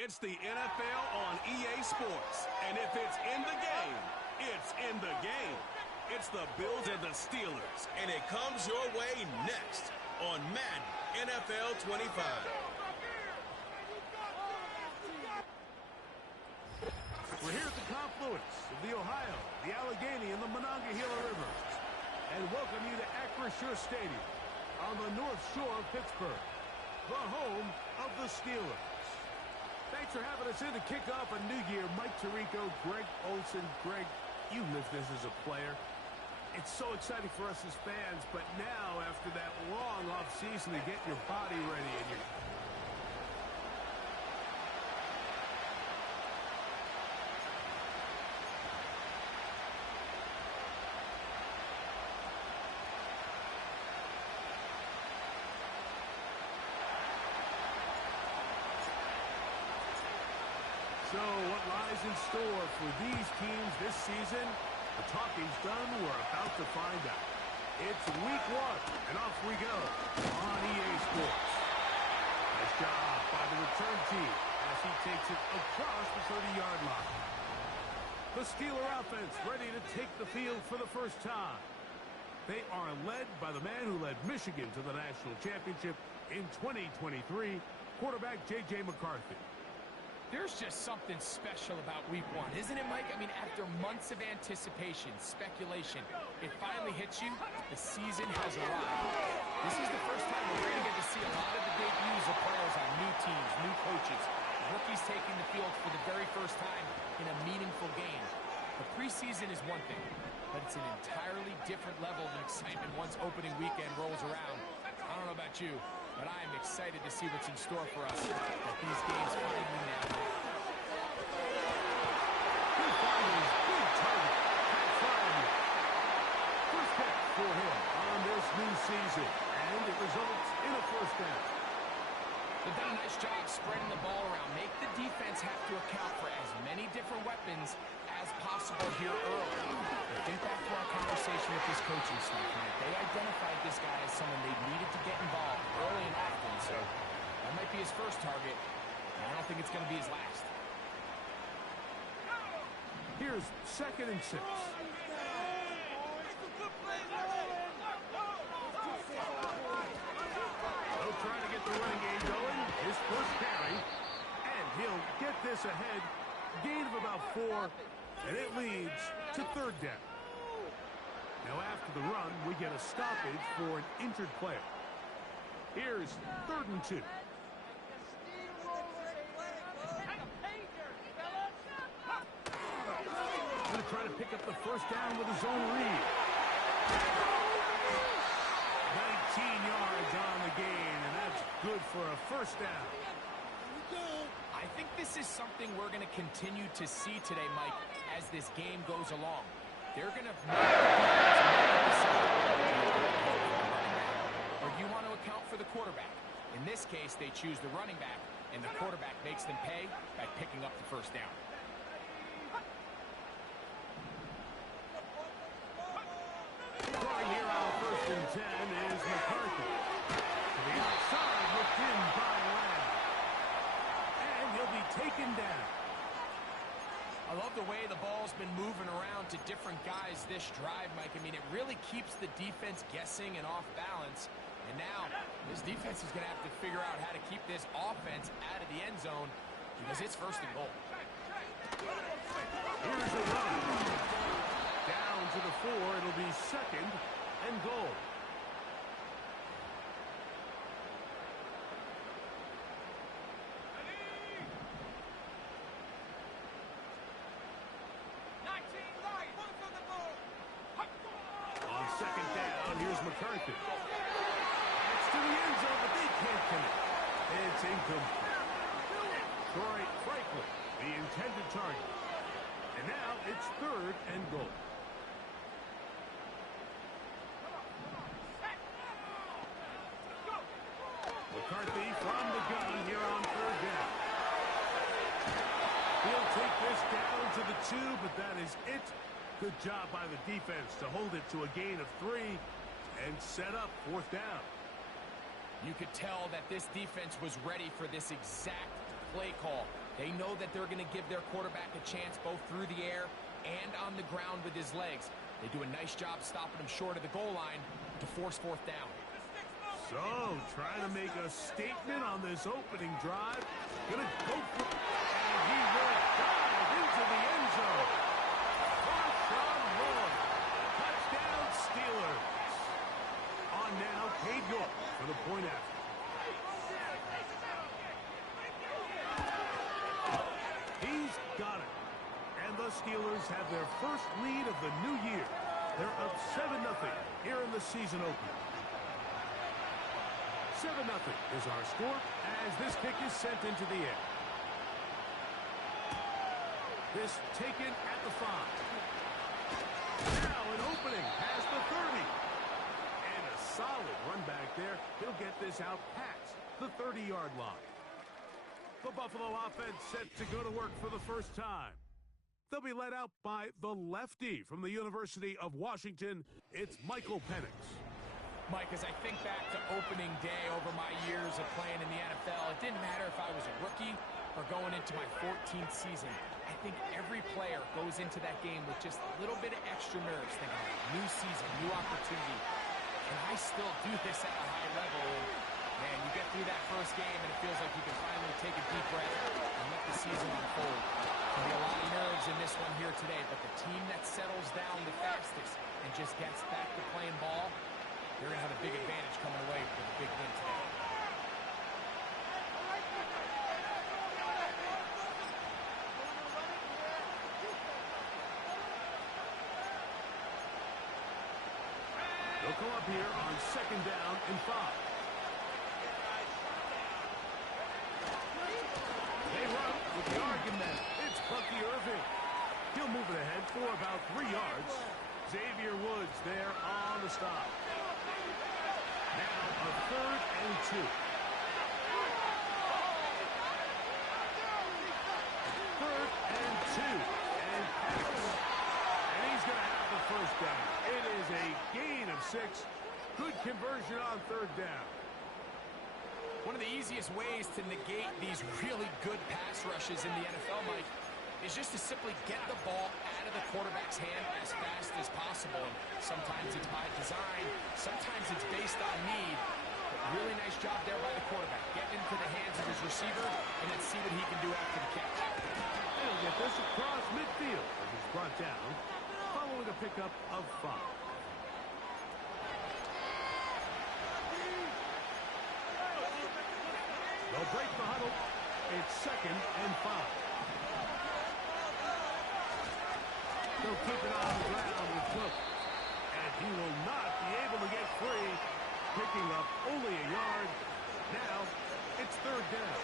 It's the NFL on EA Sports. And if it's in the game, it's in the game. It's the Bills and the Steelers. And it comes your way next on Madden NFL 25. We're here at the confluence of the Ohio, the Allegheny, and the Monongahela Rivers. And welcome you to ERKYRE Stadium on the North Shore of Pittsburgh, the home of the Steelers. Thanks for having us in to kick off a new year. Mike Tirico, Greg Olson. Greg, you lived this as a player. It's so exciting for us as fans, but now after that long off season to get your body ready and your... So what lies in store for these teams this season? The talking's done. We're about to find out. It's week 1, and off we go on EA Sports. Nice job by the return team as he takes it across the 30-yard line. The Steeler offense ready to take the field for the first time. They are led by the man who led Michigan to the national championship in 2023, quarterback J.J. McCarthy. There's just something special about week 1, isn't it, Mike? I mean, after months of anticipation, speculation, it finally hits you. The season has arrived. This is the first time we're going to get to see a lot of the debuts of players on new teams, new coaches, rookies taking the field for the very first time in a meaningful game. The preseason is one thing, but it's an entirely different level of excitement once opening weekend rolls around. I don't know about you, but I am excited to see what's in store for us at these games finally now. Big target. First catch for him on this new season, and it results in a first down. They've done a nice job spreading the ball around. Make the defense have to account for as many different weapons as possible here early. But think back to our conversation with this coaching staff, Mike. They identified this guy as someone they needed to get involved early and often, so that might be his first target, and I don't think it's going to be his last. Here's 2nd and 6. They'll try to get the running game going. His first carry, and he'll get this ahead. Gain of about 4, and it leads to 3rd down. Now after the run, we get a stoppage for an injured player. Here's 3rd and 2. Going to try to pick up the first down with his own read. 19 yards on the gain, and that's good for a first down. I think this is something we're going to continue to see today, Mike, as this game goes along. They're going to or do you want to account for the quarterback? In this case, they choose the running back, and the quarterback makes them pay by picking up the first down. Right here on 1st and 10 is McCarthy. To the outside, looked in by Lega. And he'll be taken down. I love the way the ball's been moving around to different guys this drive, Mike. I mean, it really keeps the defense guessing and off balance. And now, this defense is going to have to figure out how to keep this offense out of the end zone because it's 1st and goal. Here's the run. Down to the 4. It'll be 2nd and goal. On 2nd down, here's McCarthy. It's to the end zone, but they can't connect. It's incomplete. Troy Franklin, the intended target. And now it's 3rd and goal. McCarthy from the gun here on 3rd down. He'll take this down to the 2, but that is it. Good job by the defense to hold it to a gain of 3 and set up 4th down. You could tell that this defense was ready for this exact play call. They know that they're going to give their quarterback a chance both through the air and on the ground with his legs. They do a nice job stopping him short of the goal line to force fourth down. So, trying to make a statement on this opening drive. Gonna go for it, and he will dive into the end zone. Marshawn Lloyd, touchdown Steelers. On now, Cade York for the point after. He's got it. And the Steelers have their first lead of the new year. They're up 7-0 here in the season opener. 7-0 is our score as this kick is sent into the air. This taken at the 5. Now an opening past the 30. And a solid run back there. He'll get this out past the 30-yard line. The Buffalo offense set to go to work for the first time. They'll be led out by the lefty from the University of Washington. It's Michael Penix. Mike, as I think back to opening day over my years of playing in the NFL, it didn't matter if I was a rookie or going into my 14th season. I think every player goes into that game with just a little bit of extra nerves, thinking, new season, new opportunity. Can I still do this at a high level? And, man, you get through that first game, and it feels like you can finally take a deep breath and let the season unfold. There'll be a lot of nerves in this one here today, but the team that settles down the fastest and just gets back to playing ball, they're going to have a big advantage coming away with a big win today. They'll come up here on 2nd down and 5. They run with the argument. It's Bucky Irving. He'll move it ahead for about 3 yards. Xavier Woods there on the stop. Now a 3rd and 2. 3rd and 2. And he's going to have the first down. It is a gain of 6. Good conversion on 3rd down. One of the easiest ways to negate these really good pass rushes in the NFL, Mike, is just to simply get the ball out of the quarterback's hand as fast as possible. And sometimes it's by design, sometimes it's based on need. But really nice job there by the quarterback. Get into the hands of his receiver and then see what he can do after the catch. He'll get this across midfield as he's brought down, following a pickup of 5. They'll break the huddle. It's 2nd and 5. They'll keep it on the ground with Cook. And he will not be able to get free. Picking up only a yard. Now it's 3rd down.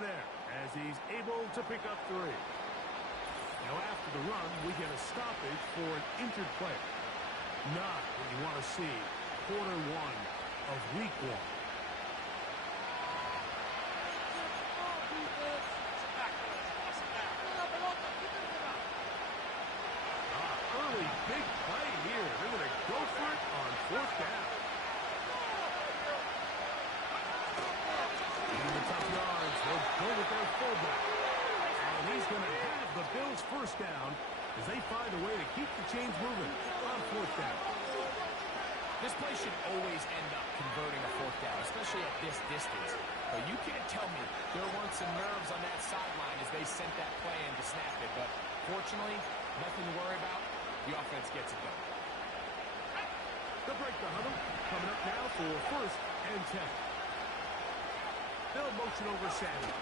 There as he's able to pick up 3. Now after the run, we get a stoppage for an injured player. Not what you want to see quarter 1 of week 1. Early big play here. They're going to go for it on 4th down. They'll go with their fullback. And he's going to have the Bills' first down as they find a way to keep the chains moving on 4th down. This play should always end up converting a 4th down, especially at this distance. But you can't tell me there weren't some nerves on that sideline as they sent that play in to snap it. But fortunately, nothing to worry about. The offense gets it done. They'll break the huddle. Coming up now for 1st and 10. They'll motion over Sandy.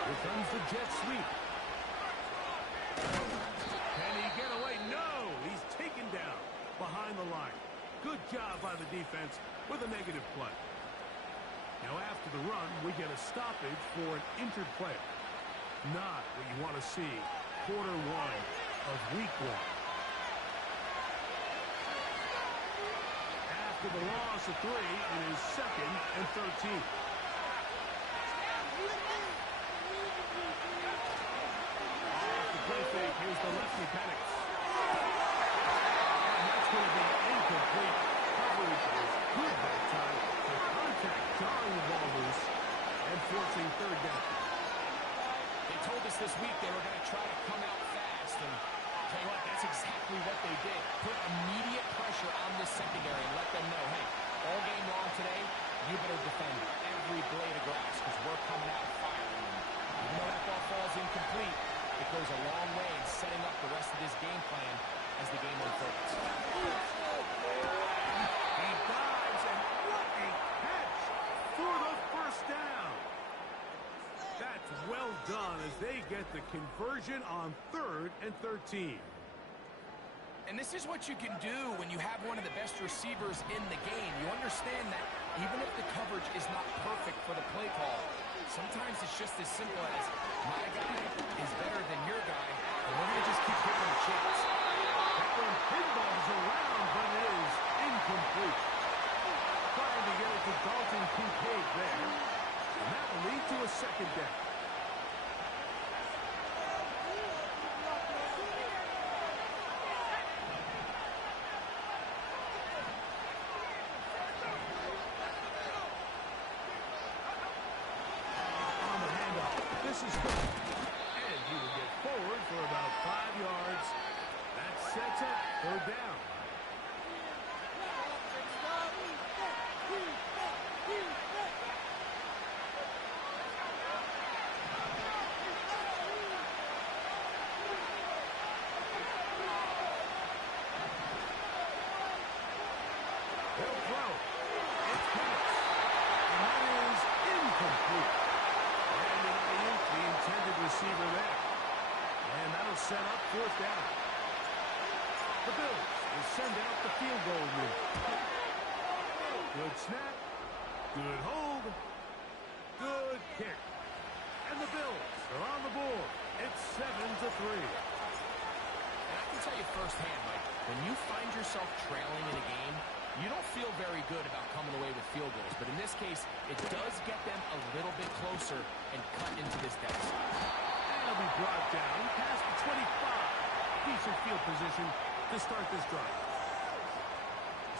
Here comes the jet sweep. Can he get away? No! He's taken down behind the line. Good job by the defense with a negative play. Now after the run, we get a stoppage for an injured player. Not what you want to see quarter one of week one. After the loss of 3, it is 2nd and 13. Off the play fake, here's the lefty Penix. And that's going to be incomplete. Coverage is good that time. The contact jarring the ball loose and forcing 3rd down. They told us this week they were going to try to come out fast, and tell you what, that's exactly what they did. Put immediate pressure on this secondary and let them know, hey, all game long today, you better defend every blade of grass because we're coming out firing. Even though that ball falls incomplete, it goes a long way in setting up the rest of this game plan as the game unfolds. He dives, and what a catch for the first down. That's well done as they get the conversion on 3rd and 13. And this is what you can do when you have one of the best receivers in the game. You understand that even if the coverage is not perfect for the play call, sometimes it's just as simple as my guy is better than your guy, and we're going to just keep giving him a chance. That one pinballs around, but it is incomplete. Trying to get it to Dalton Kincaid there. And that will lead to a 2nd down. On the handoff, this is good. And he will get forward for about 5 yards. That sets up 3rd down. They'll throw. It's Penix. And that is incomplete. Brandon Ayuk, the intended receiver there. And that'll set up 4th down. The Bills will send out the field goal unit. Good snap. Good hold. Good kick. And the Bills are on the board. It's 7-3. And I can tell you firsthand, Mike, when you find yourself trailing in a game, you don't feel very good about coming away with field goals. But in this case, it does get them a little bit closer and cut into this deficit. And it'll be brought down past the 25. Decent field position to start this drive.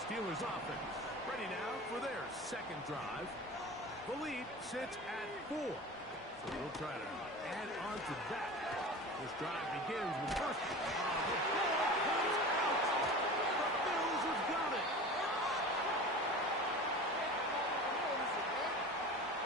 Steelers offense ready now for their 2nd drive. The lead sits at 4. So we'll try to add on to that. This drive begins with first. The ball comes out. The Bills have got it.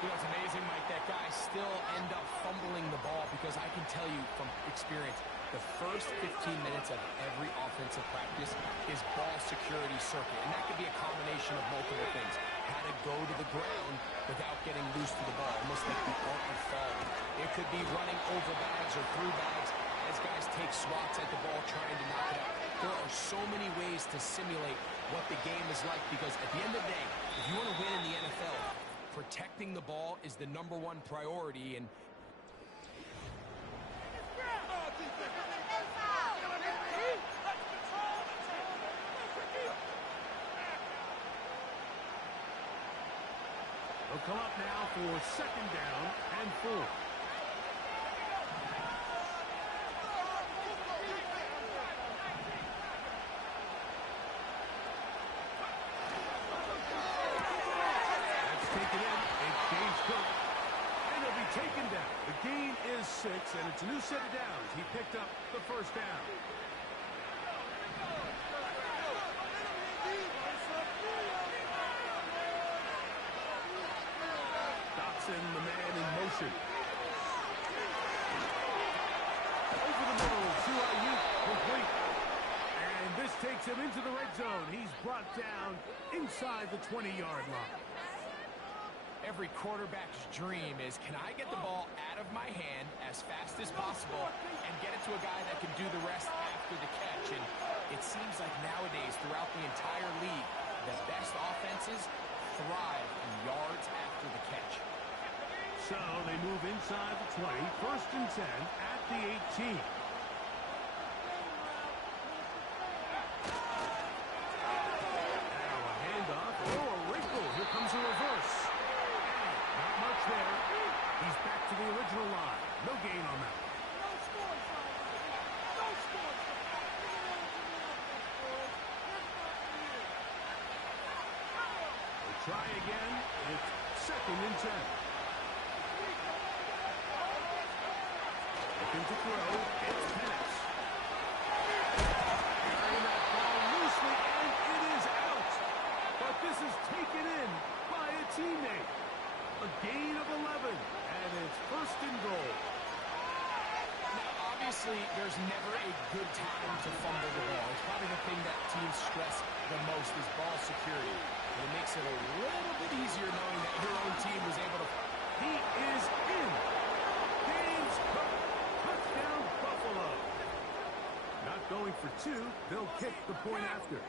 You know, it's amazing, Mike, that guys still end up fumbling the ball because I can tell you from experience, the first 15 minutes of every offensive practice is ball security circuit. And that could be a combination of multiple things. How to go to the ground without getting loose to the ball, almost like the art of falling. It could be running over bags or through bags as guys take swats at the ball trying to knock it out. There are so many ways to simulate what the game is like because at the end of the day, if you want to win in the NFL, protecting the ball is the #1 priority, and they'll come up now for 2nd down and 4. Taken down. The gain is 6, and it's a new set of downs. He picked up the 1st down. Dotson, the man in motion. Over the middle to Ayuk, complete. And this takes him into the red zone. He's brought down inside the 20-yard line. Every quarterback's dream is, can I get the ball out of my hand as fast as possible and get it to a guy that can do the rest after the catch? And it seems like nowadays, throughout the entire league, the best offenses thrive in yards after the catch. So they move inside the 20, 1st and 10 at the 18. try again. It's 2nd and 10. Looking to throw. It's Penix. Carrying that ball loosely, and it is out. But this is taken in by a teammate. A gain of 11, and it's 1st and goal. Now, obviously, there's never a good time to fumble the ball. It's probably the thing that teams stress the most is ball security. And it makes it a little bit easier knowing that your own team was able to... He is in. Game's cut. Touchdown, Buffalo. Not going for 2. They'll kick the point after.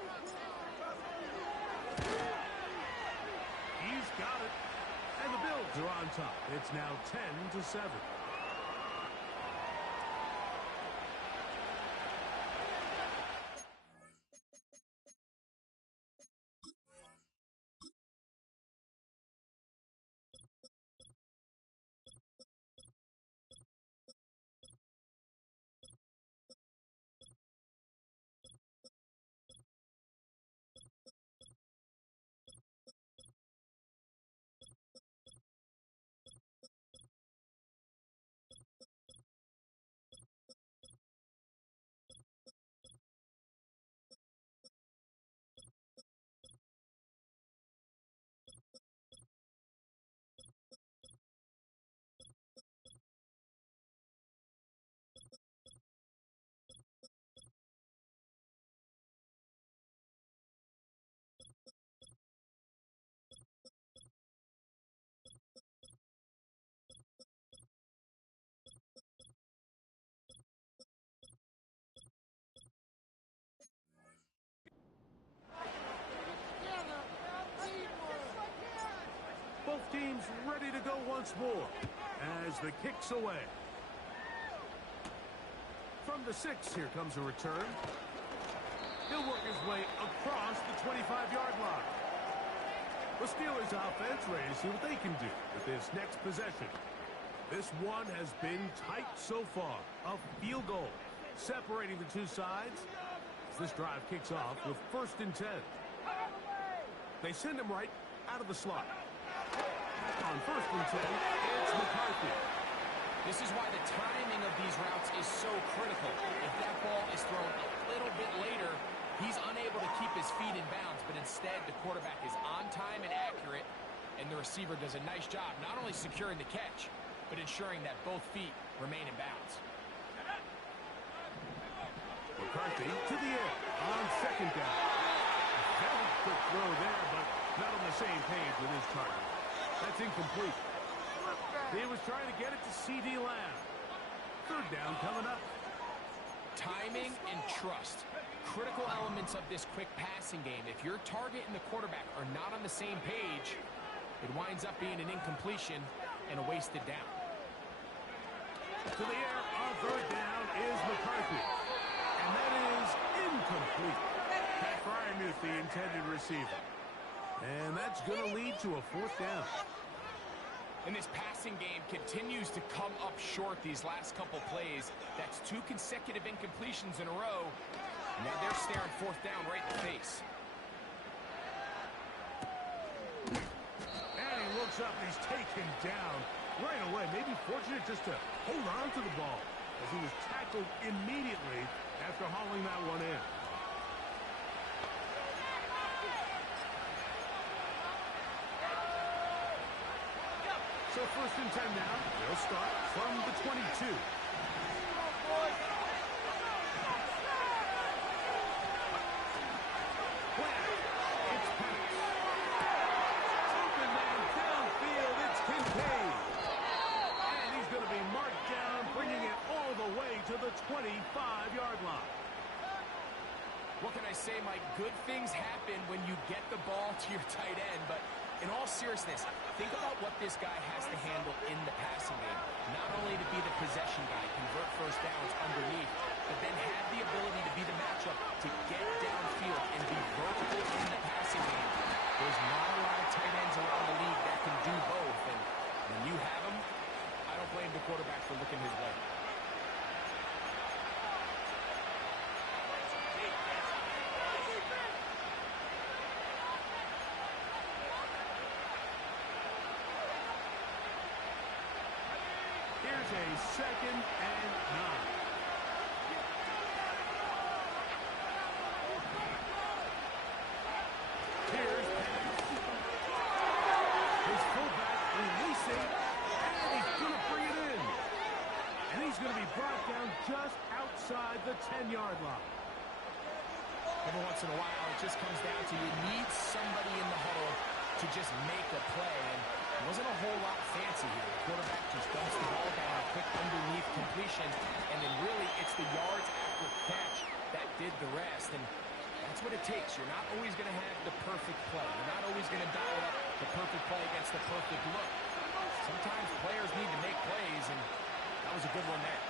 He's got it. And the Bills are on top. It's now 10-7. Both teams ready to go once more as the kick's away. From the 6, here comes a return. He'll work his way across the 25-yard line. The Steelers offense ready to see what they can do with this next possession. This one has been tight so far. A field goal separating the two sides as this drive kicks off with 1st and 10. They send him right out of the slot. On 1st and 10, it's McCarthy. This is why the timing of these routes is so critical. If that ball is thrown a little bit later, he's unable to keep his feet in bounds, but instead the quarterback is on time and accurate, and the receiver does a nice job not only securing the catch, but ensuring that both feet remain in bounds. McCarthy to the air on 2nd down. Very quick throw there, but not on the same page with his target. That's incomplete. He was trying to get it to C.D. Lamb. 3rd down coming up. Timing and trust. Critical elements of this quick passing game. If your target and the quarterback are not on the same page, it winds up being an incompletion and a wasted down. To the air on 3rd down is McCarthy. And that is incomplete. Pat Fryer knew the intended receiver. And that's going to lead to a 4th down. And this passing game continues to come up short these last couple plays. That's 2 consecutive incompletions in a row. Now they're staring 4th down right in the face. And he looks up and he's taken down right away. Maybe fortunate just to hold on to the ball as he was tackled immediately after hauling that one in. So 1st and 10 now. They'll start from the 22. It's Penix. Open man downfield. It's Kincaid. And he's going to be marked down, bringing it all the way to the 25-yard line. What can I say, Mike? Good things happen when you get the ball to your tight end, but in all seriousness, think about what this guy has to handle in the passing game. Not only to be the possession guy, convert 1st downs underneath, but then have the ability to be the matchup to get downfield and be vertical in the passing game. There's not a lot of tight ends around the league that can do both, and when you have them, I don't blame the quarterback for looking his way. 2nd and 9. Here's pass. His fullback releasing, and he's going to bring it in. And he's going to be brought down just outside the 10-yard line. Every once in a while, it just comes down to you need somebody in the huddle to just make a play. And it wasn't a whole lot fancy here. The quarterback just dumps the ball down, a quick underneath completion, and then really it's the yards after catch that did the rest. And that's what it takes. You're not always going to have the perfect play. You're not always going to dial up the perfect play against the perfect look. Sometimes players need to make plays, and that was a good one there.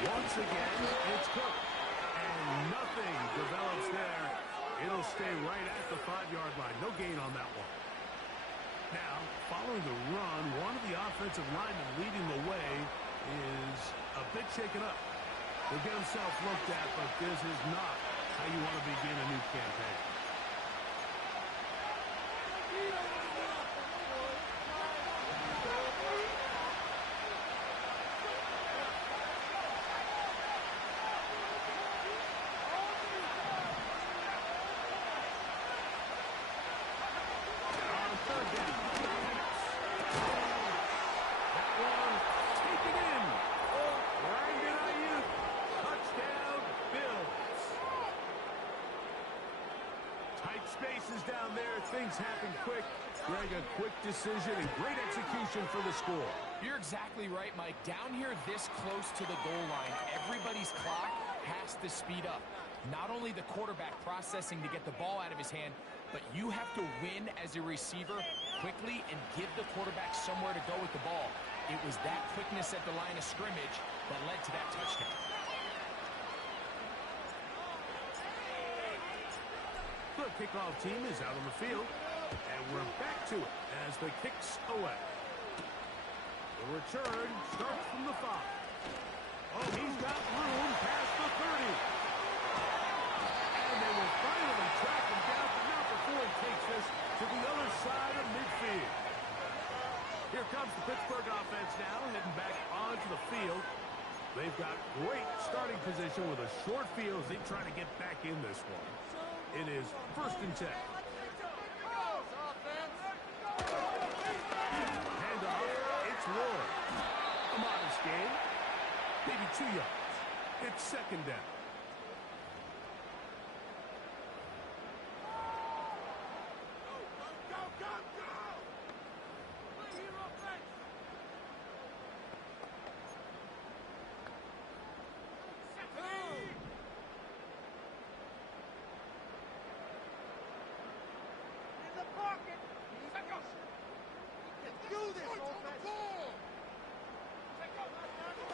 Once again, it's Cook. And nothing develops there. It'll stay right at the 5-yard line. No gain on that one. Now, following the run, one of the offensive linemen leading the way is a bit shaken up. He'll get himself looked at, but this is not how you want to begin a new campaign. Spaces down there, things happen quick. Greg, a quick decision and great execution for the score. You're exactly right, Mike. Down here this close to the goal line, everybody's clock has to speed up. Not only the quarterback processing to get the ball out of his hand, but you have to win as a receiver quickly and give the quarterback somewhere to go with the ball. It was that quickness at the line of scrimmage that led to that touchdown. The kickoff team is out on the field, and we're back to it as the kicks away. The return starts from the 5. Oh, he's got room past the 30. And they will finally track him down, but not before he takes this to the other side of midfield. Here comes the Pittsburgh offense now, heading back onto the field. They've got great starting position with a short field as they try to get back in this one. It is 1st and 10. Handoff, it's Ward. A modest gain, maybe 2 yards. It's 2nd down.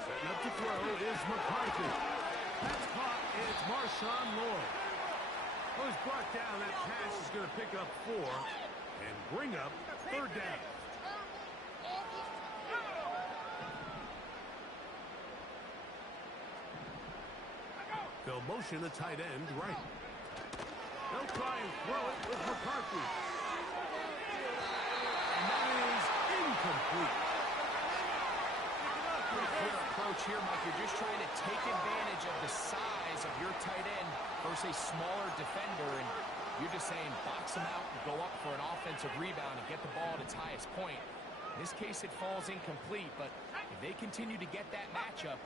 Setting up to throw is McCarthy. That's caught. It's Marshawn Lloyd. Well, he's brought down. That pass is going to pick up 4 and bring up 3rd down. They'll motion the tight end right. They'll try and throw it with McCarthy. And that is incomplete. Pretty clear approach here, Mike. You're just trying to take advantage of the size of your tight end versus a smaller defender, and you're just saying box him out and go up for an offensive rebound and get the ball at its highest point. In this case, it falls incomplete, but if they continue to get that matchup,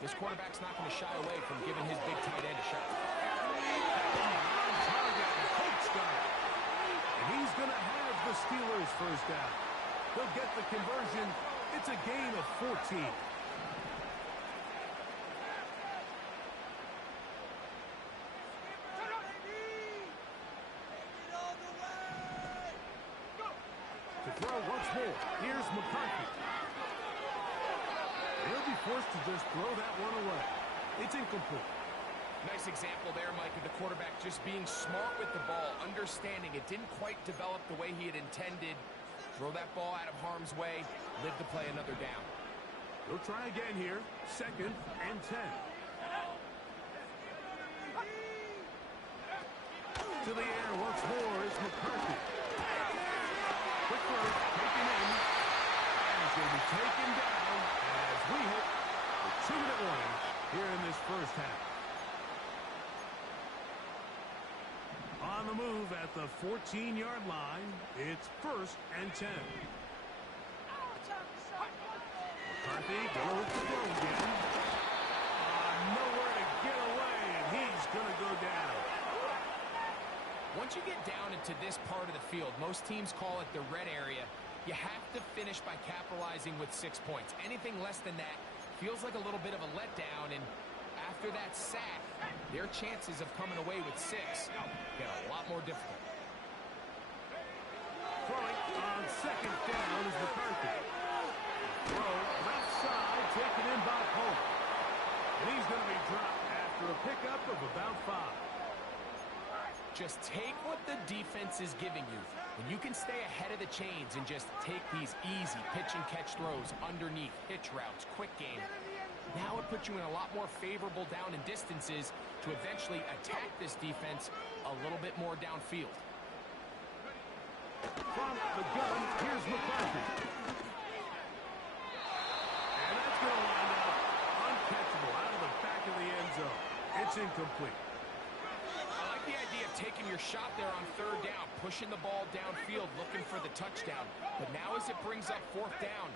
this quarterback's not going to shy away from giving his big tight end a shot. On target, and Colts got it. And he's going to have the Steelers 1st down. They'll get the conversion. It's a gain of 14. To throw once more. Here's McCarthy. He'll be forced to just throw that one away. It's incomplete. Nice example there, Mike, of the quarterback just being smart with the ball, understanding it didn't quite develop the way he had intended. Throw that ball out of harm's way, live to play another down. They'll try again here. 2nd and 10. To the air once more is McCarthy. going to be taken down as we hit the 2-minute warning here in this first half. On the move at the 14-yard line, it's 1st and 10. McCarthy going with the throw again. Nowhere to get away, and he's going to go down. Once you get down into this part of the field, most teams call it the red area. You have to finish by capitalizing with 6 points. Anything less than that feels like a little bit of a letdown, and after that sack, their chances of coming away with 6 get a lot more difficult. Throwing on 2nd down is McCarthy. Throw left side, taken in by Polk. And he's going to be dropped after a pickup of about 5. Just take what the defense is giving you. When you can stay ahead of the chains and just take these easy pitch-and-catch throws underneath, hitch routes, quick game, now it puts you in a lot more favorable down and distances to eventually attack this defense a little bit more downfield. From the gun, here's McCarthy. And that's going to wind up uncatchable out of the back of the end zone. It's incomplete. I like the idea of taking your shot there on 3rd down, pushing the ball downfield, looking for the touchdown. But now as it brings up 4th down,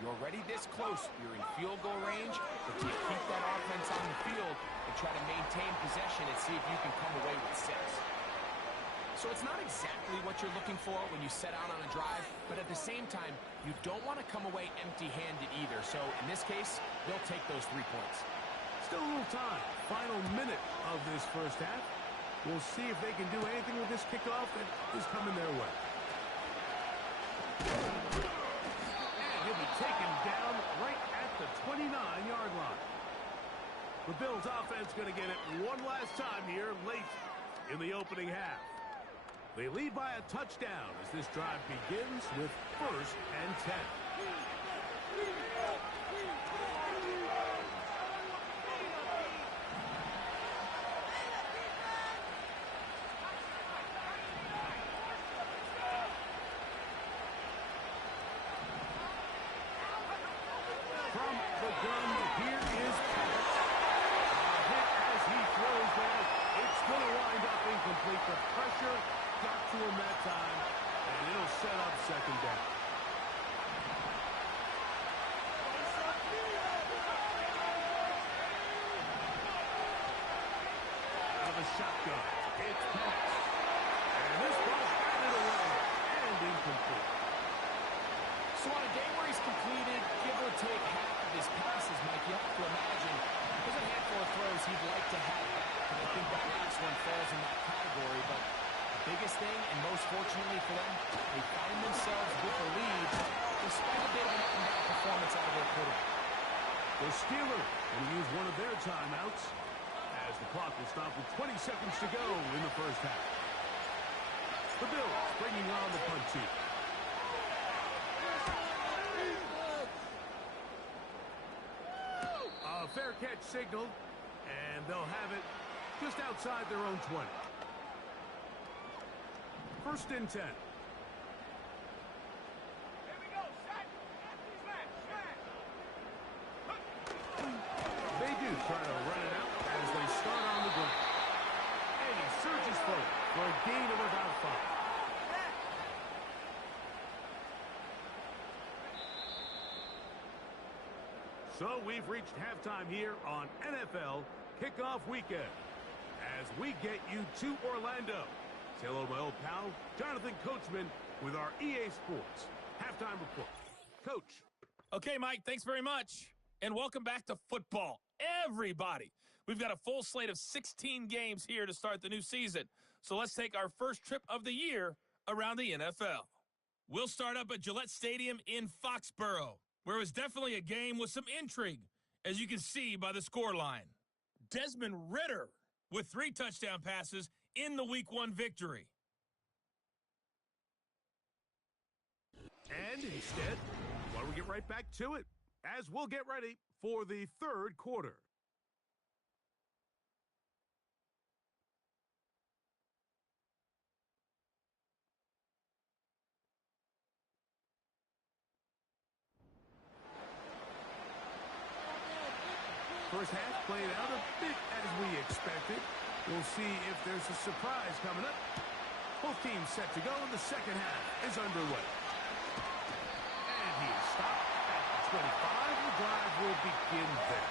you're already this close. You're in field goal range, but do you keep that offense on the field and try to maintain possession and see if you can come away with 6? So it's not exactly what you're looking for when you set out on a drive, but at the same time, you don't want to come away empty-handed either. So in this case, they'll take those 3 points. Still a little time. Final minute of this first half. We'll see if they can do anything with this kickoff that is coming their way. And he'll be taken down right at the 29-yard line. The Bills offense going to get it one last time here late in the opening half. They lead by a touchdown as this drive begins with 1st and 10. From the gun, here is Pat. A hit as he throws there. It's going to wind up incomplete. The pressure got to him that time, and it'll set up 2nd down. Out of the shotgun, it's Pat. And this ball's batted away and incomplete. So on a day where he's completed, give or take half of his passes, Mike, you have to imagine there's a handful of throws he'd like to have back, and I think that last one falls in that category. But the biggest thing, and most fortunately for them, they find themselves with the lead despite a bit of an up-and-down performance out of their quarterback. The Steelers will use one of their timeouts as the clock will stop with 20 seconds to go in the first half. The Bills bringing on the punt team. A fair catch signal, and they'll have it just outside their own 20. 1st and 10. They do try to run it out as they start on the ground. And he surges forward for a gain of about 5. So we've reached halftime here on NFL Kickoff Weekend as we get you to Orlando. Say hello to my old pal, Jonathan Coachman, with our EA Sports halftime report. Coach. Okay, Mike, thanks very much. And welcome back to football. Everybody. We've got a full slate of 16 games here to start the new season. So let's take our first trip of the year around the NFL. We'll start up at Gillette Stadium in Foxborough, where it was definitely a game with some intrigue, as you can see by the scoreline. Desmond Ridder with 3 touchdown passes in the Week 1 victory. And instead, why don't we get right back to it as we'll get ready for the 3rd quarter. First half played out a bit as we expected. We'll see if there's a surprise coming up. Both teams set to go, and the second half is underway. And he is stopped at the 25. The drive will begin there.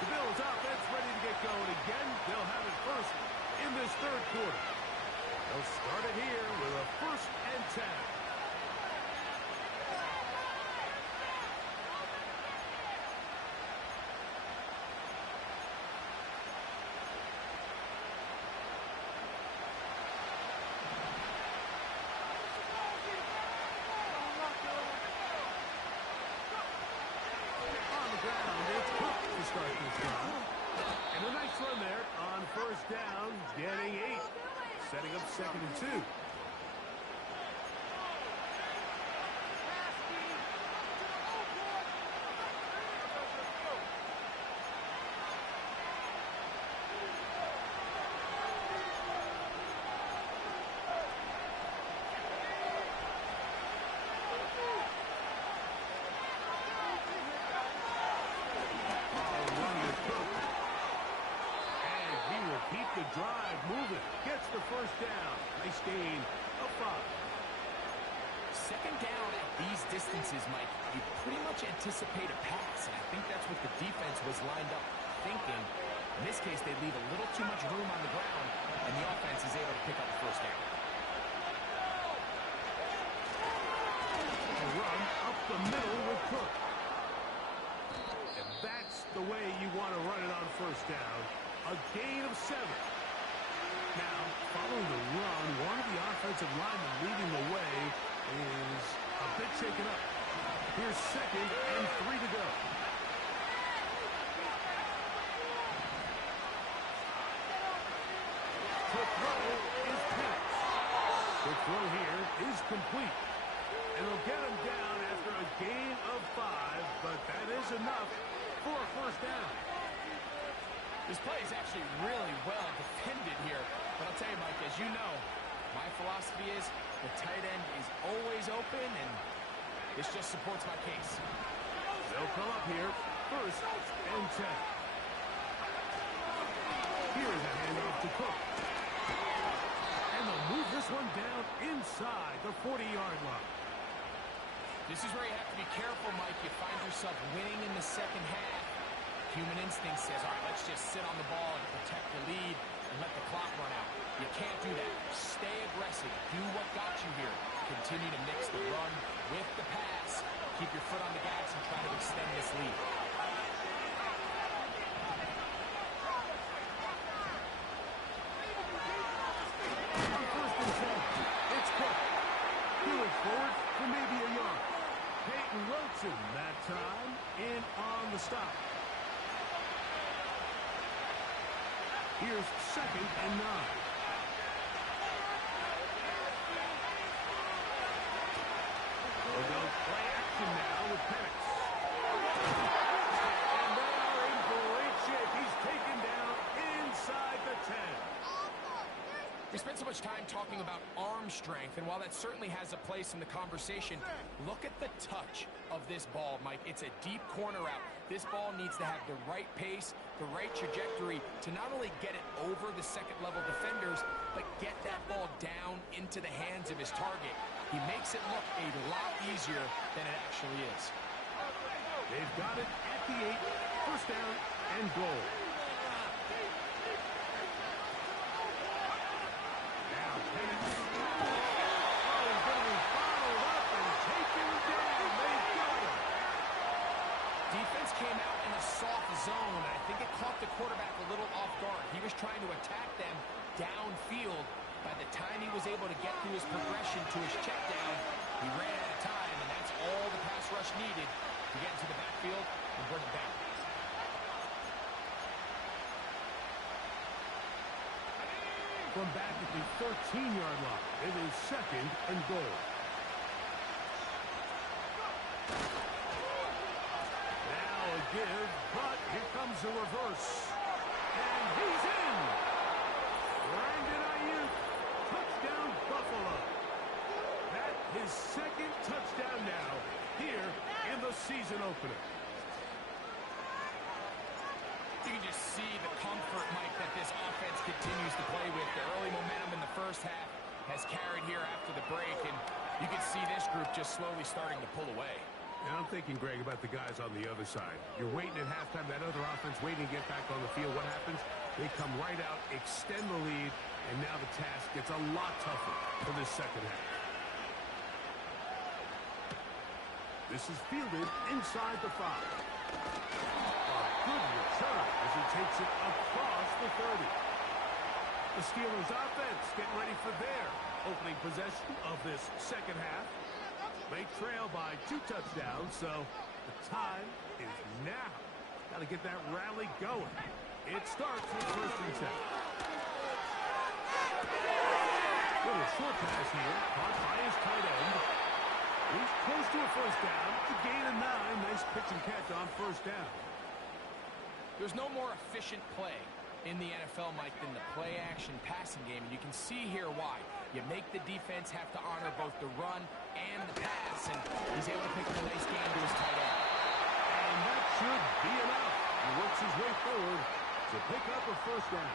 The Bills offense ready to get going again. They'll have it first in this third quarter. They'll start it here with a 1st and 10. Start this drive. And a nice run there on 1st down, getting 8. Setting up 2nd and 2. The drive moving, gets the 1st down. Nice gain of 5. 2nd down at these distances, Mike, you pretty much anticipate a pass, and I think that's what the defense was lined up thinking. In this case, they leave a little too much room on the ground, and the offense is able to pick up the 1st down. A run up the middle with Cook. And that's the way you want to run it on 1st down. A gain of 7. Now, following the run, one of the offensive linemen leading the way is a bit shaken up. Here's 2nd and 3 to go. The throw is passed. The throw here is complete. And they'll get him down after a gain of 5, but that is enough for a 1st down. This play is actually really well defended here. But I'll tell you, Mike, as you know, my philosophy is the tight end is always open, and this just supports my case. They'll come up here, 1st and 10. Here's a handoff to Cook. And they'll move this one down inside the 40-yard line. This is where you have to be careful, Mike. You find yourself winning in the 2nd half. Human instinct says, all right, let's just sit on the ball and protect the lead and let the clock run out. You can't do that. Stay aggressive. Do what got you here. Continue to mix the run with the pass. Keep your foot on the gas and try to extend this lead. On 1st and 10, it's Cook. Healing forward for maybe a yard. Peyton Wilson that time in on the stop. Here's 2nd and 9. We'll go play action now with Penix. And they are in great shape. He's taken down inside the 10. We spent so much time talking about arm strength, and while that certainly has a place in the conversation, look at the touch of this ball, Mike. It's a deep corner out. This ball needs to have the right pace, the right trajectory to not only get it over the 2nd-level defenders, but get that ball down into the hands of his target. He makes it look a lot easier than it actually is. They've got it at the 8, 1st down and goal. Now Penix. Oh, he's going to be followed up and taken down. They've got him. Defense came out in a soft zone, and I think it caught the quarterback a little off guard. He was trying to attack them downfield. By the time he was able to get through his progression to his check down, he ran out of time, and that's all the pass rush needed to get into the backfield and bring it down. From back at the 13-yard line, it is 2nd and goal. Now a give, but here comes the reverse. And he's in! Brandon Ayuk, touchdown Buffalo. That his 2nd touchdown now here in the season opener. You can just see the comfort, Mike, that this offense continues to play with. The early momentum in the first half has carried here after the break, and you can see this group just slowly starting to pull away. And I'm thinking, Greg, about the guys on the other side. You're waiting at halftime, that other offense waiting to get back on the field. What happens? They come right out, extend the lead, and now the task gets a lot tougher for this second half. This is fielded inside the 5. A good return as he takes it across the 30. The Steelers offense getting ready for their opening possession of this second half. They trail by 2 touchdowns, so the time is now. Got to get that rally going. It starts with 1st and 10. Little short pass here, caught by his tight end. He's close to a 1st down. A gain of 9. Nice pitch and catch on 1st down. There's no more efficient play in the NFL, Mike, than the play-action passing game. And you can see here why. You make the defense have to honor both the run and the pass, and he's able to pick up a nice game to his tight end. And that should be enough. He works his way forward to pick up a 1st down.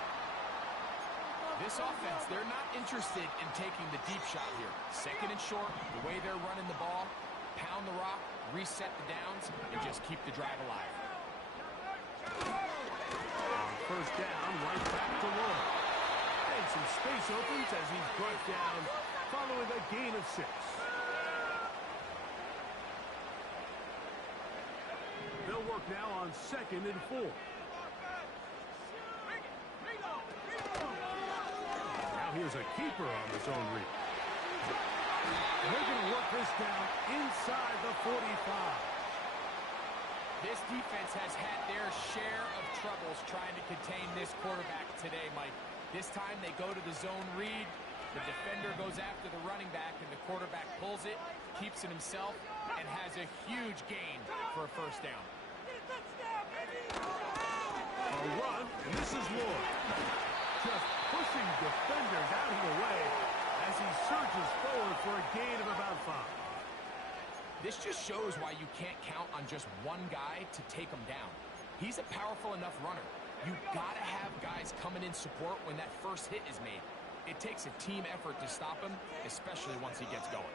This offense, they're not interested in taking the deep shot here. 2nd and short, the way they're running the ball, pound the rock, reset the downs, and just keep the drive alive. On 1st down, right back to Lloyd. And some space opens as he's brought down following a gain of 6. They'll work now on 2nd and 4. Now here's a keeper on the zone read. And they're going to work this down inside the 45. This defense has had their share of troubles trying to contain this quarterback today, Mike. This time they go to the zone read. The defender goes after the running back, and the quarterback pulls it, keeps it himself, and has a huge gain for a 1st down. A run, and this is Lloyd. Just pushing defenders out of the way as he surges forward for a gain of about 5. This just shows why you can't count on just one guy to take him down. He's a powerful enough runner. You gotta have guys coming in support when that 1st hit is made. It takes a team effort to stop him, especially once he gets going.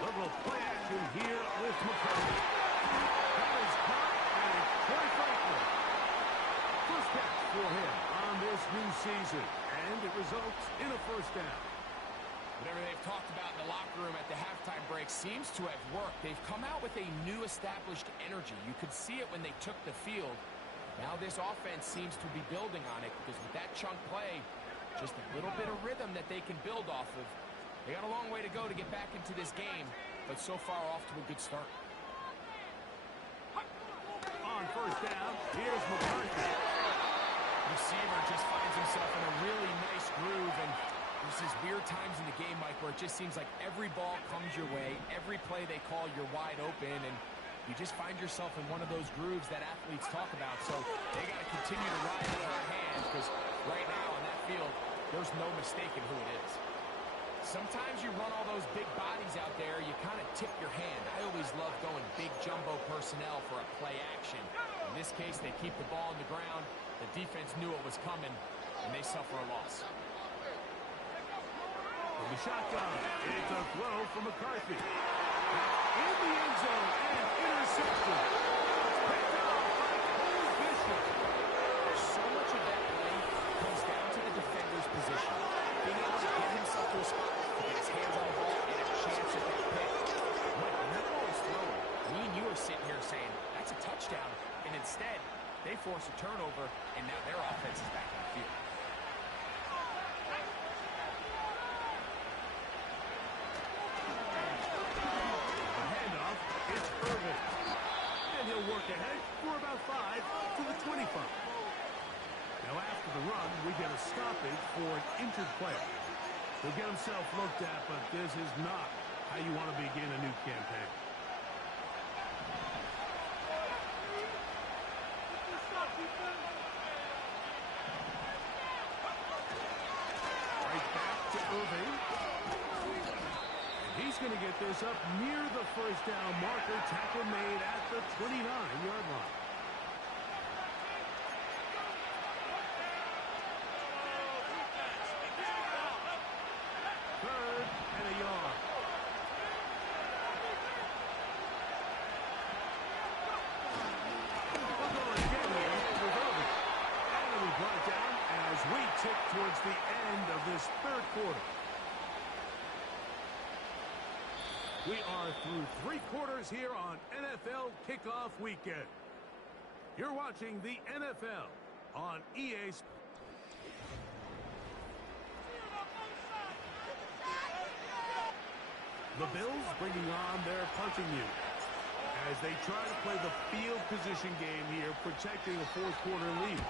Little play action here with McCarthy. That is caught, and it's Troy Franklin. 1st catch for him on this new season, and it results in a 1st down. Whatever they've talked about in the locker room at the halftime break seems to have worked. They've come out with a new established energy. You could see it when they took the field. Now this offense seems to be building on it because with that chunk play, just a little bit of rhythm that they can build off of. They got a long way to go to get back into this game, but so far off to a good start. On 1st down, here's McCarthy. Receiver just finds himself in a really nice groove, and there's these weird times in the game, Mike, where it just seems like every ball comes your way, every play they call, you're wide open, and you just find yourself in one of those grooves that athletes talk about. So they got to continue to ride in hot hands because right now on that field, there's no mistaking who it is. Sometimes you run all those big bodies out there, you kind of tip your hand. I always love going big jumbo personnel for a play action. In this case, they keep the ball on the ground. The defense knew it was coming, and they suffer a loss. From the shotgun, it's a throw from McCarthy. In the end zone, and interception. Picked off by Cole Bishop. So much of that play comes down to the defender's position. Being able to get himself to a spot to get his hands on the ball and a chance at that pick. Mike, when that ball is thrown, me and you are sitting here saying, that's a touchdown. And instead, they force a turnover, and now their offense is back on the field. Work ahead for about 5 to the 25. Now after the run, we get a stoppage for an injured player. He'll get himself looked at, but this is not how you want to begin a new campaign. Right back to Irving. And he's going to get pick this up near the first down marker. Tackle made at the 29-yard line. Third and a yard. We'll go again here with Irvin. And we brought it down as we tick towards the end of this third quarter. We are through 3 quarters here on NFL Kickoff Weekend. You're watching the NFL on EA Sports. The Bills bringing on their punting unit as they try to play the field position game here, protecting a fourth quarter lead.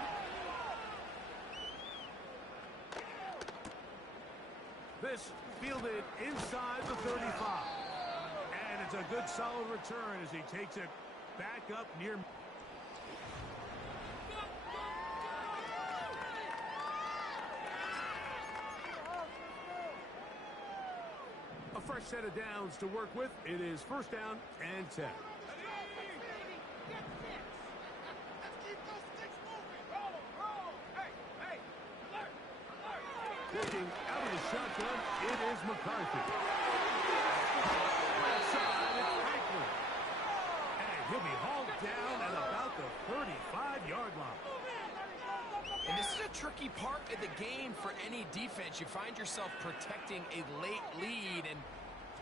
This fielded inside the 35. And it's a good solid return as he takes it back up near. A fresh set of downs to work with. It is first down and 10. Working out of the shotgun, it is McCarthy. Right side, it's Franklin. And he'll be hauled down at about the 35-yard line. And this is a tricky part of the game for any defense. You find yourself protecting a late lead, and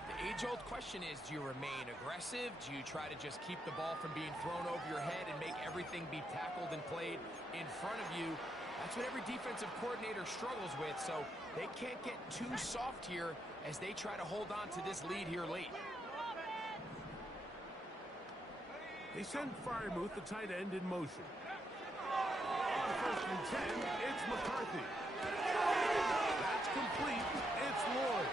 the age-old question is, do you remain aggressive? Do you try to just keep the ball from being thrown over your head and make everything be tackled and played in front of you? That's what every defensive coordinator struggles with, so they can't get too soft here as they try to hold on to this lead here late. They send Freiermuth, the tight end, in motion. On first and 10, it's McCarthy. That's complete. It's Lloyd.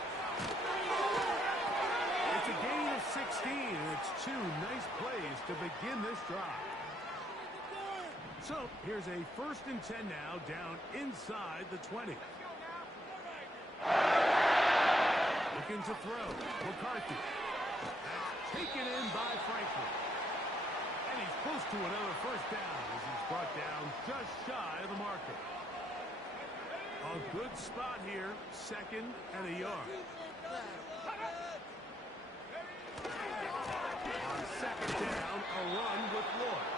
It's a gain of 16, and it's 2 nice plays to begin this drive. So, here's a first and 10 now, down inside the 20. Looking to throw. McCarthy. That's taken in by Franklin. And he's close to another first down as he's brought down just shy of the marker. A good spot here, second and a yard. On second down, a run with Lloyd.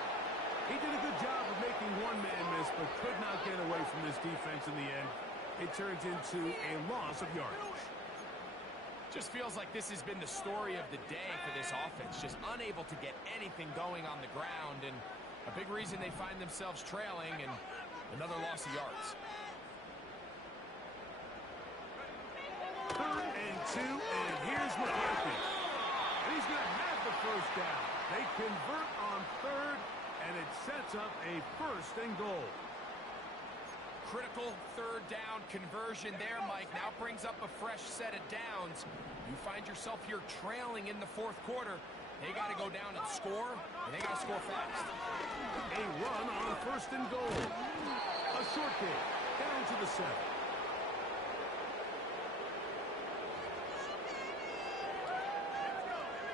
He did a good job of making one man miss, but could not get away from this defense in the end. It turns into a loss of yardage. Just feels like this has been the story of the day for this offense. Just unable to get anything going on the ground, and a big reason they find themselves trailing, and another loss of yards. Third and 2, and here's McCarthy. And he's going to have the first down. They convert on third, and it sets up a first and goal. Critical third down conversion there, Mike. Now brings up a fresh set of downs. You find yourself here trailing in the fourth quarter. They got to go down and score, and they got to score fast. A run on first and goal. A short game, down to the 7.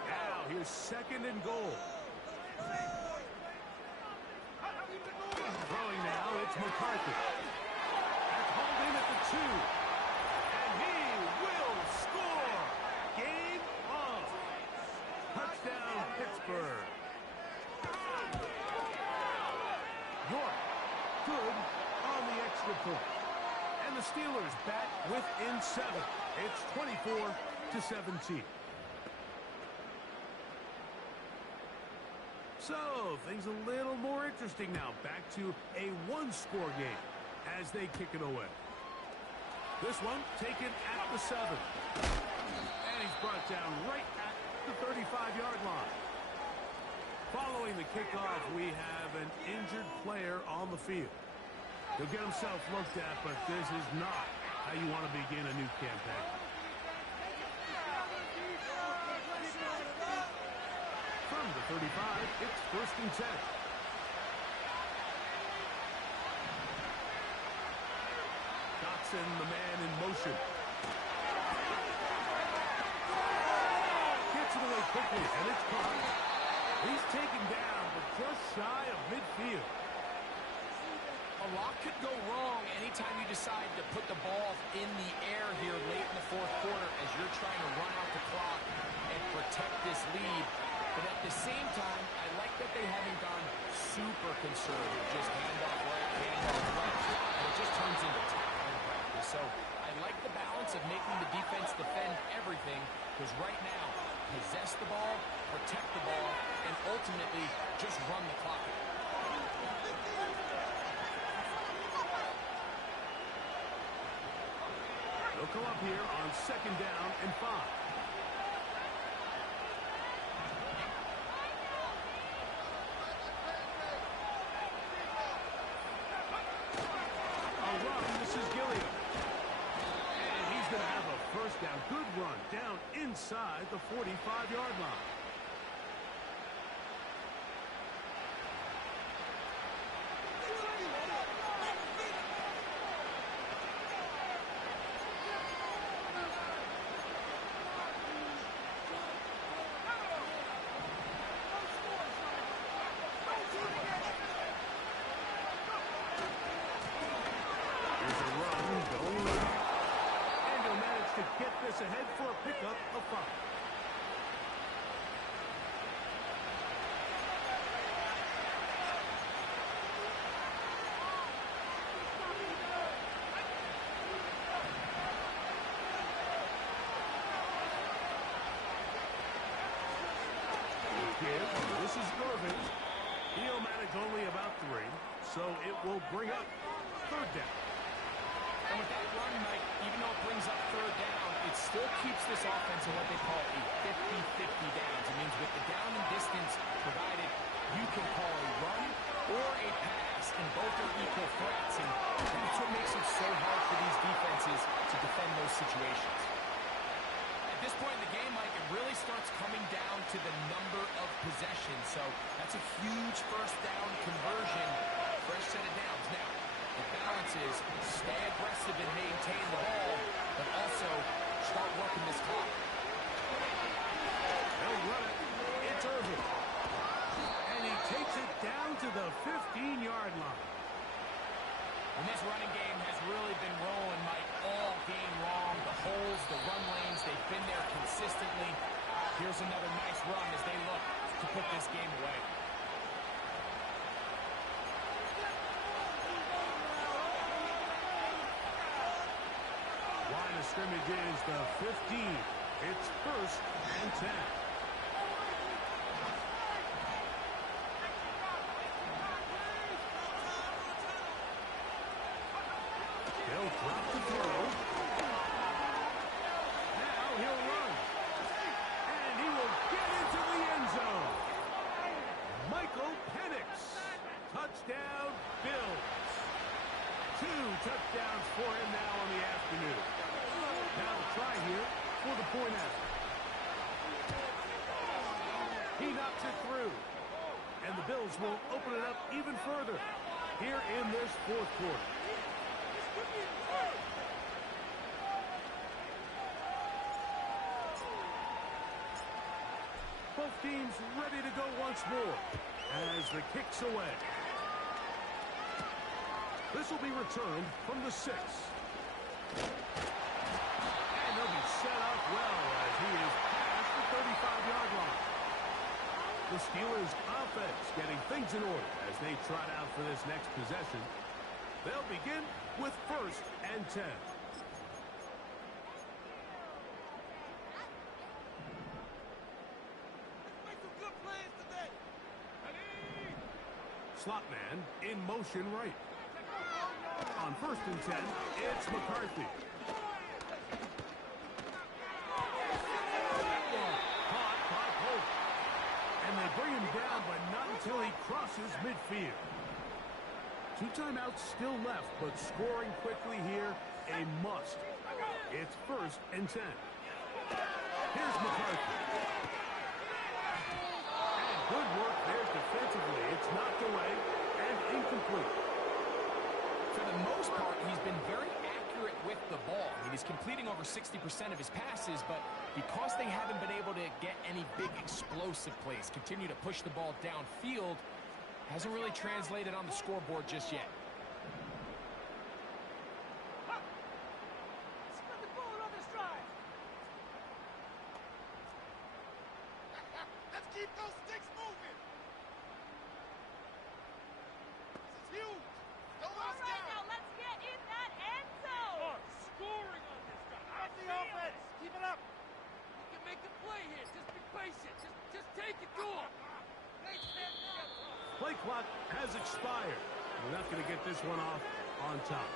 Now here's second and goal. Throwing now, it's McCarthy. That's hauled in at the 2. And he will score. Game on. Touchdown, Pittsburgh. York, good on the extra point. And the Steelers back within 7. It's 24-17. So, things a little more interesting now. Back to a one-score game as they kick it away. This one taken at the 7. And he's brought down right at the 35-yard line. Following the kickoff, we have an injured player on the field. He'll get himself looked at, but this is not how you want to begin a new campaign. From the 35, it's first and 10. Dotson, the man in motion. quickly, and it's caught. He's taken down, but just shy of midfield. A lot could go wrong anytime you decide to put the ball in the air here late in the fourth quarter as you're trying to run out the clock and protect this lead. But at the same time, I like that they haven't gone super conservative. Just handoff right, handoff left, and it just turns into tackling practice. So I like the balance of making the defense defend everything, because right now, possess the ball, protect the ball, and ultimately just run the clock out. They'll come up here on 2nd down and 5. A run, this is Gilliam. And he's going to have a first down. Good run down inside the 45-yard line. Get this ahead for a pickup of 5. This is Irvin. He'll manage only about 3, so it will bring up 3rd down. And with that run, Mike, even though it brings up 3rd down, it still keeps this offense in what they call a 50-50 downs. It means with the down and distance provided, you can call a run or a pass, and both are equal threats. And that's what makes it so hard for these defenses to defend those situations. At this point in the game, Mike, it really starts coming down to the number of possessions. So that's a huge first down conversion. Fresh set of downs. Now, the balance is stay aggressive and maintain the ball, but also start working this clock. They'll run it. It's Irvin. And he takes it down to the 15-yard line. And this running game has really been rolling, Mike, all game long. The holes, the run lanes, they've been there consistently. Here's another nice run as they look to put this game away. Line of scrimmage is the 15. It's 1st and 10. They'll drop the throw. Now he'll run. And he will get into the end zone. Michael Penix. Touchdown, Bills. 2 touchdowns for him now on the afternoon. Now a try here for the point after. He knocks it through. And the Bills will open it up even further here in this 4th quarter. Both teams ready to go once more as the kick's away. This will be returned from the 6. And they'll be set up well as he is past the 35-yard line. The Steelers' offense getting things in order as they trot out for this next possession. They'll begin with 1st and 10. Slot man in motion right. On 1st and 10, it's McCarthy. Caught by Holt. And they bring him down, but not until he crosses midfield. 2 timeouts still left, but scoring quickly here, a must. It's 1st and 10. Here's McCarthy. And good work there defensively. It's knocked away and incomplete. For the most part, he's been very accurate with the ball. I mean, He's completing over 60% of his passes, but because they haven't been able to get any big explosive plays, continue to push the ball downfield, hasn't really translated on the scoreboard just yet. Keep those sticks moving. This is huge. Don't All right, now let's get in that end zone. Scoring on this guy. That's the offense. Keep it up. You can make a play here. Just be patient. Just take it to him. Play clock has expired. We're not going to get this one off on top.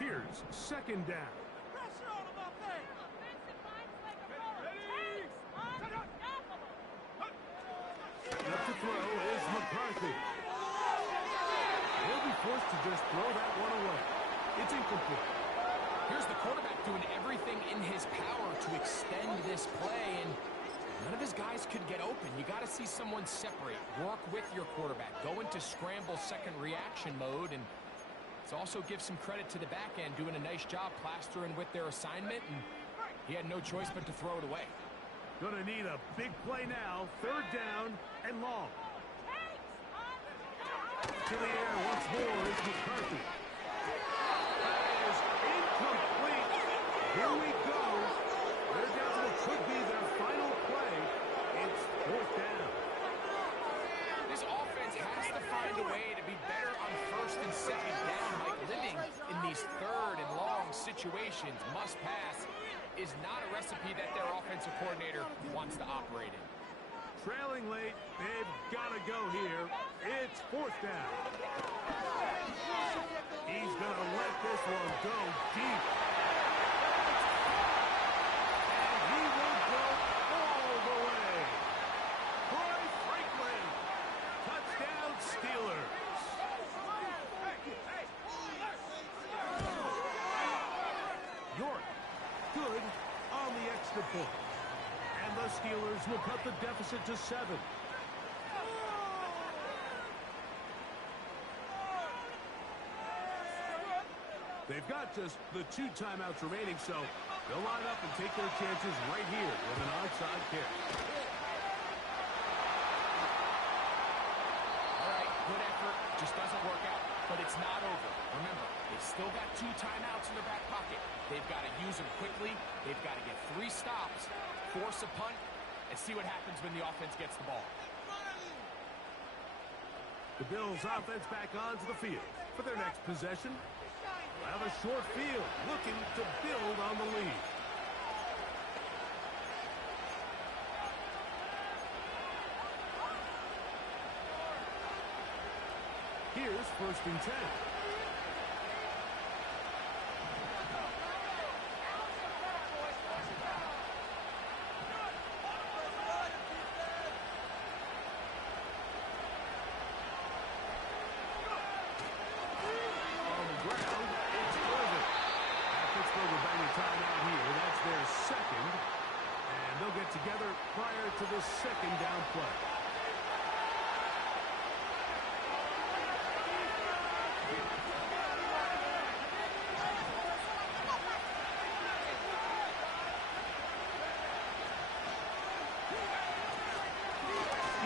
Here's second down. Pressure on him up there. Offensive line's like a roller. Tanks unstoppable. Up to throw is McCarthy. He'll be forced to just throw that one away. It's incomplete. Here's the quarterback doing everything in his power to extend this play, and none of his guys could get open. You got to see someone separate, work with your quarterback, go into scramble second reaction mode, and let's also give some credit to the back end doing a nice job plastering with their assignment, and he had no choice but to throw it away. Gonna need a big play now. Third down and long. To the air once more is McCarthy. That is incomplete. Here we go. They're down to what could be their final play. It's fourth down. This offense has to find a way to be better on first and second down. Like living in these third and long situations, must pass, is not a recipe that their offensive coordinator wants to operate in. Trailing late, they've got to go here. It's fourth down. He's going to let this one go deep. And he will go all the way. Troy Franklin, touchdown Steelers. York, good on the extra point. And the Steelers will cut the deficit to 7. They've got just the 2 timeouts remaining, so they'll line up and take their chances right here with an onside kick. All right, good effort, just doesn't work out, but it's not over. Remember, they've still got 2 timeouts in their back pocket. They've got to use them quickly. They've got to get 3 stops, force a punt, and see what happens when the offense gets the ball. The Bills offense back onto the field for their next possession. They'll have a short field looking to build on the lead. Here's first and 10. Together prior to the second down play.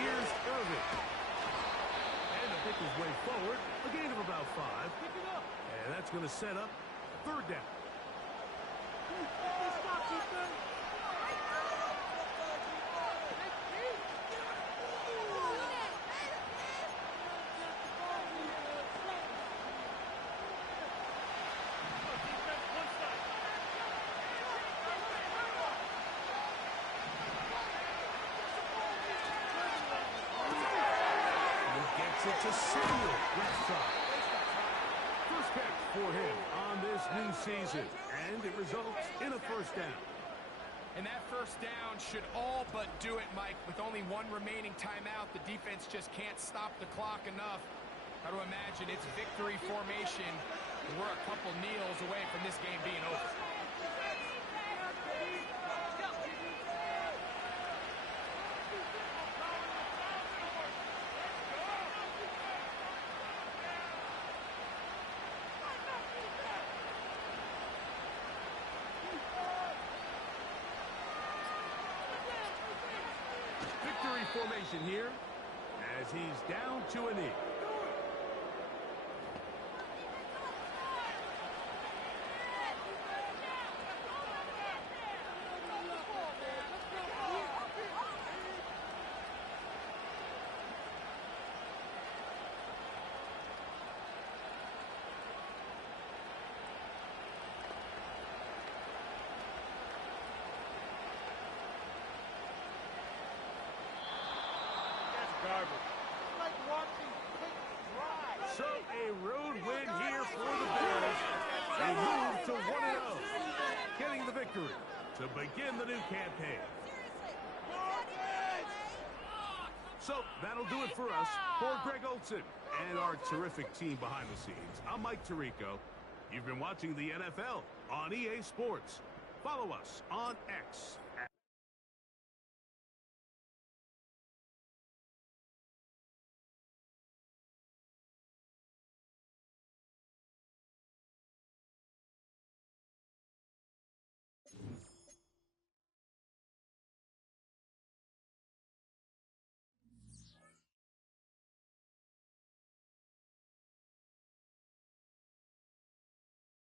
Here's Irvin. And to pick his way forward, a gain of about 5. And that's going to set up third down. It to Samuel, left side. First catch for him on this new season, and it results in a first down. And that first down should all but do it, Mike. With only 1 remaining timeout, the defense just can't stop the clock enough. Got to imagine it's victory formation. We're a couple kneels away from this game being over. Victory formation here as he's down to a knee. So a road win here for the Bills. They move to 1-0, getting the victory to begin the new campaign. So that'll do it for us. For Greg Olson and our terrific team behind the scenes, I'm Mike Tirico. You've been watching the NFL on EA Sports. Follow us on X